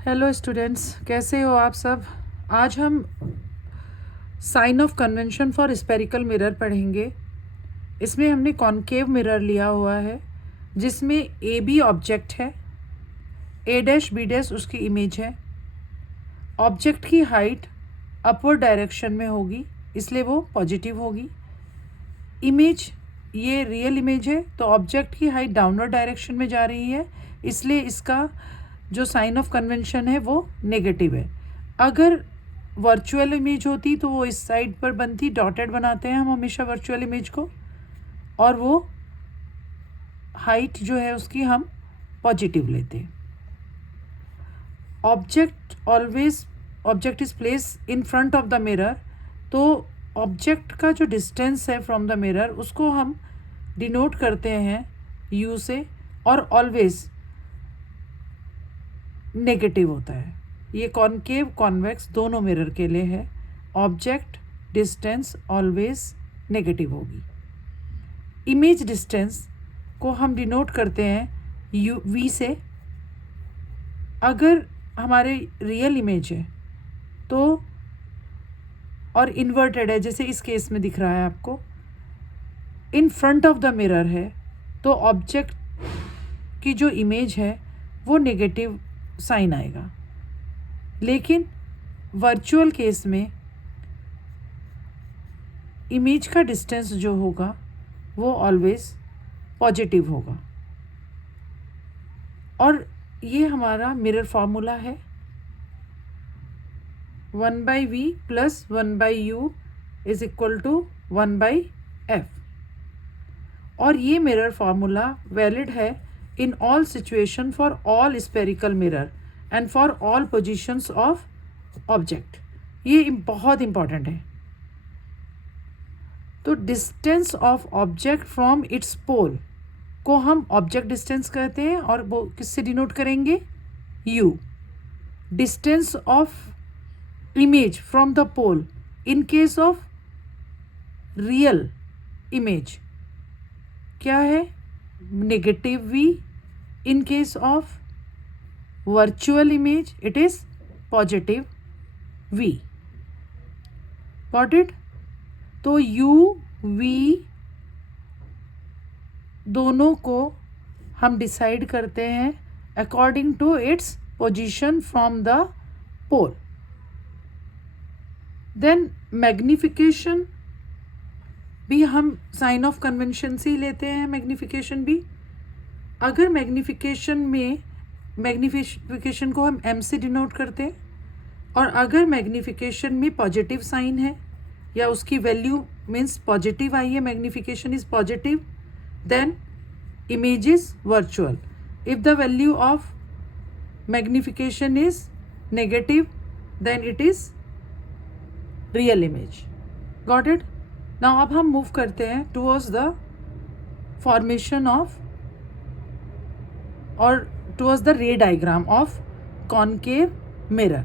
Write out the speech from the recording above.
Hello students, कैसे हो आप सब। आज हम sign of convention for spherical mirror पढ़ेंगे। इसमें हमने कॉनकेव मिरर लिया हुआ है जिसमें ए बी ऑब्जेक्ट है, ए डैश बी डैश उसकी इमेज है। ऑब्जेक्ट की हाइट अपवर्ड डायरेक्शन में होगी इसलिए वो पॉजिटिव होगी। इमेज ये रियल इमेज है तो ऑब्जेक्ट की हाइट डाउनवर्ड डायरेक्शन में जा रही है इसलिए इसका जो साइन ऑफ कन्वेंशन है वो नेगेटिव है। अगर वर्चुअल इमेज होती तो वो इस साइड पर बनती, डॉटेड बनाते हैं हम हमेशा वर्चुअल इमेज को, और वो हाइट जो है उसकी हम पॉजिटिव लेते हैं। Object is place in front of the mirror, तो ऑब्जेक्ट का जो डिस्टेंस है फ्रॉम द मिरर उसको हम डिनोट करते हैं यू से, और ऑलवेज नेगेटिव होता है। ये कॉनकेव कॉन्वेक्स दोनों मिरर के लिए है। ऑब्जेक्ट डिस्टेंस ऑलवेज नेगेटिव होगी। इमेज डिस्टेंस को हम डिनोट करते हैं यू वी से। अगर हमारे रियल इमेज है तो और इन्वर्टेड है, जैसे इस केस में दिख रहा है आपको, in front of the mirror है तो ऑब्जेक्ट की जो इमेज है वो नेगेटिव साइन आएगा। लेकिन वर्चुअल केस में इमेज का डिस्टेंस जो होगा वो ऑलवेज पॉजिटिव होगा। और ये हमारा मिरर फॉर्मूला है 1/v + 1/u is equal to 1/f। और ये मिरर फार्मूला वैलिड है in all situation for all spherical mirror and for all positions of object। ये बहुत important है। तो distance of object from its pole को हम ऑब्जेक्ट डिस्टेंस कहते हैं और वो किससे डिनोट करेंगे, u। Distance of image from the pole in case of real image क्या है, negative v। In case of virtual image it is positive v। Got it? तो u v दोनों को हम डिसाइड करते हैं according to its position from the pole. Then magnification भी हम साइन ऑफ कन्वेंशन से ही लेते हैं। मैग्निफिकेशन भी, अगर मैग्निफिकेशन को हम m से डिनोट करते हैं, और अगर मैग्निफिकेशन में पॉजिटिव साइन है या उसकी वैल्यू मीन्स पॉजिटिव आई है, magnification is positive, then image is virtual. If the value of magnification is negative then it is real image. Got it? Now अब हम मूव करते हैं towards the formation of or towards the ray diagram of concave mirror।